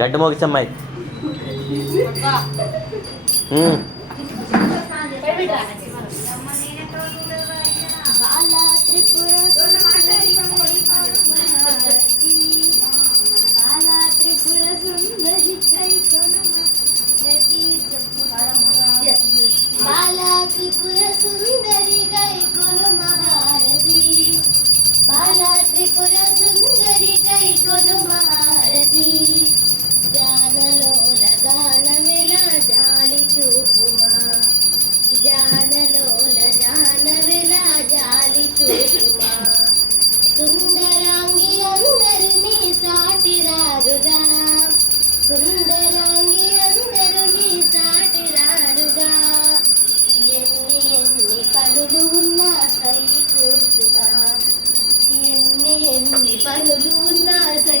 గడ్డి మోగిసమ్మాయి బాలా త్రిపుర సుందరి గై కొను మహారతి బాలా త్రిపుర సుందరి గై కొను మహారతి జానలోల గానమిలా జాలి చూపుమా జానలోల జానమిలా జాలి చూపుమా సుందరాంగి అందరినీ సాటిరారుగా సుందరాంగి అందరినీ సాటిరారుగా ఎన్ని ఎన్ని పనులు ఉన్నా సై కూర్చుగా ఎన్ని ఎన్ని పనులు ఉన్నా సై